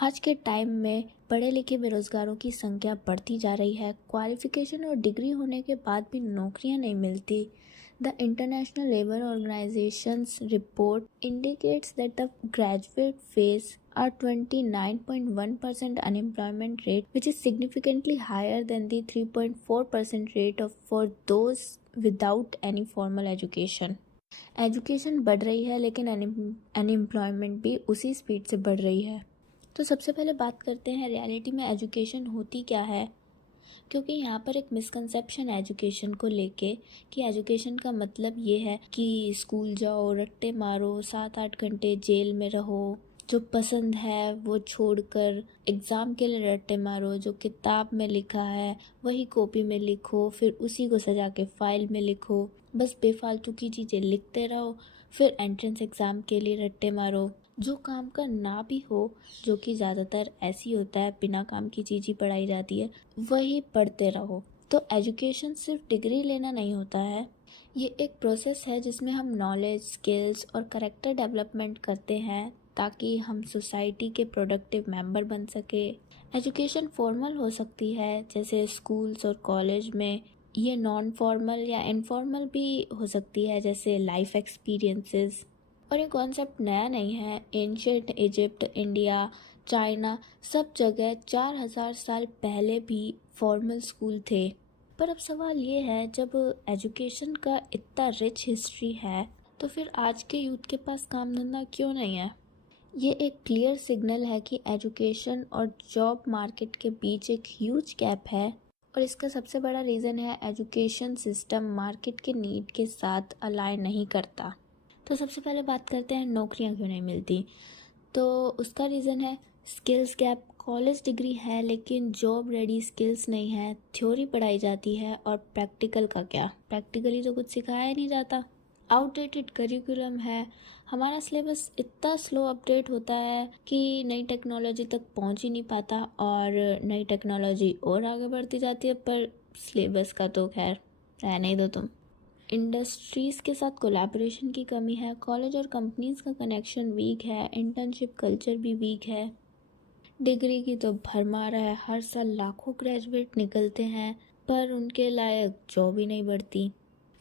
आज के टाइम में पढ़े लिखे बेरोजगारों की संख्या बढ़ती जा रही है। क्वालिफिकेशन और डिग्री होने के बाद भी नौकरियां नहीं मिलती। The international labour organisations report indicates that the graduate face a 29.1% unemployment rate, which is significantly higher than the 3.4% rate for those without any formal education. Education बढ़ रही है लेकिन अनएम्प्लॉयमेंट भी उसी स्पीड से बढ़ रही है। तो सबसे पहले बात करते हैं रियलिटी में एजुकेशन होती क्या है, क्योंकि यहाँ पर एक मिसकंसेप्शन है एजुकेशन को लेके कि एजुकेशन का मतलब ये है कि स्कूल जाओ, रट्टे मारो, 7-8 घंटे जेल में रहो, जो पसंद है वो छोड़कर एग्ज़ाम के लिए रट्टे मारो, जो किताब में लिखा है वही कॉपी में लिखो, फिर उसी को सजा के फाइल में लिखो, बस बेफालतू की चीज़ें लिखते रहो, फिर एंट्रेंस एग्ज़ाम के लिए रट्टे मारो। जो काम का ना भी हो, जो कि ज़्यादातर ऐसी होता है, बिना काम की चीज़ ही पढ़ाई जाती है, वही पढ़ते रहो। तो एजुकेशन सिर्फ डिग्री लेना नहीं होता है, ये एक प्रोसेस है जिसमें हम नॉलेज, स्किल्स और कैरेक्टर डेवलपमेंट करते हैं ताकि हम सोसाइटी के प्रोडक्टिव मेंबर बन सके। एजुकेशन फॉर्मल हो सकती है जैसे स्कूल्स और कॉलेज में, ये नॉन फॉर्मल या इनफॉर्मल भी हो सकती है जैसे लाइफ एक्सपीरियंसेस। और ये कॉन्सेप्ट नया नहीं है। एंशिएंट इजिप्ट, इंडिया, चाइना, सब जगह 4000 साल पहले भी फॉर्मल स्कूल थे। पर अब सवाल ये है, जब एजुकेशन का इतना रिच हिस्ट्री है तो फिर आज के यूथ के पास काम धंधा क्यों नहीं है? ये एक क्लियर सिग्नल है कि एजुकेशन और जॉब मार्केट के बीच एक ह्यूज गैप है, और इसका सबसे बड़ा रीज़न है एजुकेशन सिस्टम मार्केट के नीड के साथ अलाइन नहीं करता। तो सबसे पहले बात करते हैं नौकरियां क्यों नहीं मिलती। तो उसका रीज़न है स्किल्स गैप। कॉलेज डिग्री है लेकिन जॉब रेडी स्किल्स नहीं है। थ्योरी पढ़ाई जाती है और प्रैक्टिकल का क्या, प्रैक्टिकली तो कुछ सिखाया ही नहीं जाता। आउटडेटेड करिकुलम है, हमारा सिलेबस इतना स्लो अपडेट होता है कि नई टेक्नोलॉजी तक पहुंच ही नहीं पाता, और नई टेक्नोलॉजी और आगे बढ़ती जाती है, पर सिलेबस का तो खैर रहने ही दो तुम। इंडस्ट्रीज़ के साथ कोलैबोरेशन की कमी है, कॉलेज और कंपनीज का कनेक्शन वीक है, इंटर्नशिप कल्चर भी वीक है। डिग्री की तो भरमार है, हर साल लाखों ग्रेजुएट निकलते हैं पर उनके लायक जॉब ही नहीं बढ़ती।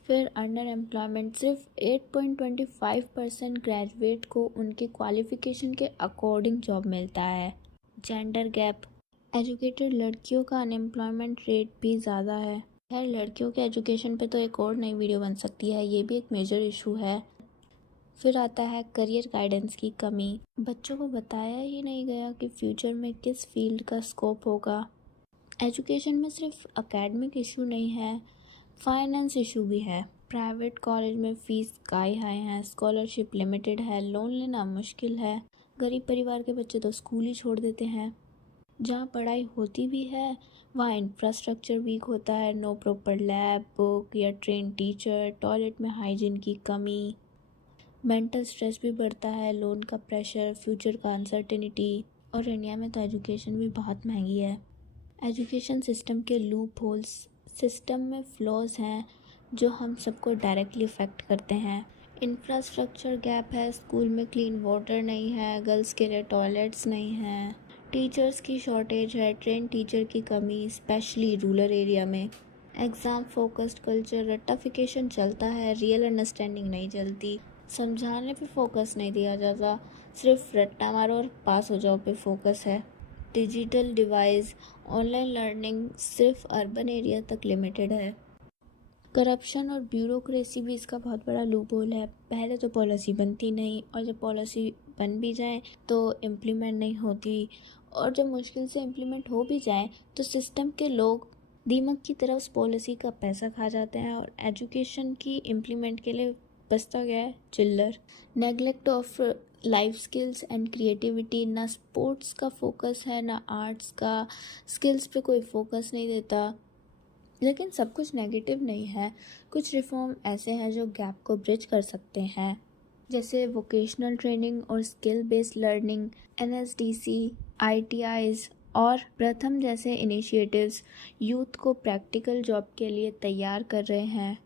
फिर अंडर एम्प्लॉयमेंट, सिर्फ 8.25% ग्रेजुएट को उनके क्वालिफिकेशन के अकॉर्डिंग जॉब मिलता है। जेंडर गैप, एजुकेटेड लड़कियों का अनएम्प्लॉयमेंट रेट भी ज़्यादा है। खैर, लड़कियों के एजुकेशन पे तो एक और नई वीडियो बन सकती है, ये भी एक मेजर इशू है। फिर आता है करियर गाइडेंस की कमी, बच्चों को बताया ही नहीं गया कि फ्यूचर में किस फील्ड का स्कोप होगा। एजुकेशन में सिर्फ एकेडमिक इशू नहीं है, फाइनेंस इशू भी है। प्राइवेट कॉलेज में फ़ीस स्काई हाई है, स्कॉलरशिप लिमिटेड है, लोन लेना मुश्किल है। गरीब परिवार के बच्चे तो स्कूल ही छोड़ देते हैं। जहाँ पढ़ाई होती भी है वहाँ इंफ्रास्ट्रक्चर वीक होता है, नो प्रॉपर लैब, बुक या ट्रेन टीचर, टॉयलेट में हाइजीन की कमी। मेंटल स्ट्रेस भी बढ़ता है, लोन का प्रेशर, फ्यूचर का अनसर्टेनिटी। और इंडिया में तो एजुकेशन भी बहुत महंगी है। एजुकेशन सिस्टम के लूप होल्स, सिस्टम में फ्लॉज हैं जो हम सबको डायरेक्टली इफ़ेक्ट करते हैं। इंफ्रास्ट्रक्चर गैप है, स्कूल में क्लीन वाटर नहीं है, गर्ल्स के लिए टॉयलेट्स नहीं हैं, टीचर्स की शॉर्टेज है, ट्रेन टीचर की कमी स्पेशली रूरल एरिया में। एग्ज़ाम फोकस्ड कल्चर, रट्टाफिकेशन चलता है, रियल अंडरस्टैंडिंग नहीं चलती, समझाने पे फोकस नहीं दिया जाता, सिर्फ रट्टा मारो और पास हो जाओ पे फोकस है। डिजिटल डिवाइस, ऑनलाइन लर्निंग सिर्फ अर्बन एरिया तक लिमिटेड है। करप्शन और ब्यूरोक्रेसी भी इसका बहुत बड़ा लूप होल है। पहले तो पॉलिसी बनती नहीं, और जब पॉलिसी बन भी जाए तो इम्प्लीमेंट नहीं होती, और जब मुश्किल से इम्प्लीमेंट हो भी जाए तो सिस्टम के लोग दीमक की तरह उस पॉलिसी का पैसा खा जाते हैं, और एजुकेशन की इम्प्लीमेंट के लिए बचता गया है चिल्लर। Neglect of life skills and creativity, ना स्पोर्ट्स का फोकस है ना आर्ट्स का, स्किल्स पे कोई फोकस नहीं देता। लेकिन सब कुछ नेगेटिव नहीं है, कुछ रिफॉर्म ऐसे हैं जो गैप को ब्रिज कर सकते हैं, जैसे वोकेशनल ट्रेनिंग और skill based learning, NSDC, ITIs और प्रथम जैसे इनिशिएटिव्स यूथ को प्रैक्टिकल जॉब के लिए तैयार कर रहे हैं।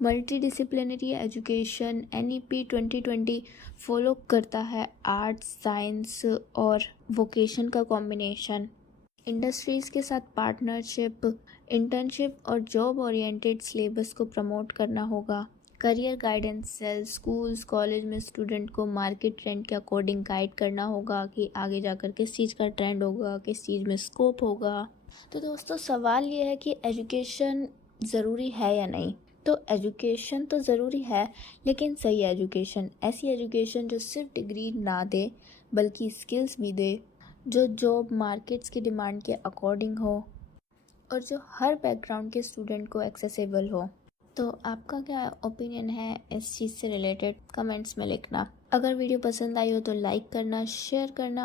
Multidisciplinary education NEP 2020 follow करता है आर्ट्स, साइंस और वोकेशन का कॉम्बिनेशन। इंडस्ट्रीज़ के साथ पार्टनरशिप, इंटर्नशिप और जॉब ओरिएंटेड सिलेबस को प्रमोट करना होगा। Career guidance cell, schools college में स्टूडेंट को मार्केट ट्रेंड के अकॉर्डिंग गाइड करना होगा कि आगे जाकर किस चीज़ का ट्रेंड होगा, किस चीज़ में स्कोप होगा। तो दोस्तों सवाल ये है कि एजुकेशन ज़रूरी है या नहीं। तो एजुकेशन तो ज़रूरी है, लेकिन सही एजुकेशन, ऐसी एजुकेशन जो सिर्फ डिग्री ना दे बल्कि स्किल्स भी दे, जो जॉब मार्केट्स की डिमांड के अकॉर्डिंग हो और जो हर बैकग्राउंड के स्टूडेंट को एक्सेसिबल हो। तो आपका क्या ओपिनियन है इस चीज़ से रिलेटेड, कमेंट्स में लिखना। अगर वीडियो पसंद आई हो तो लाइक करना, शेयर करना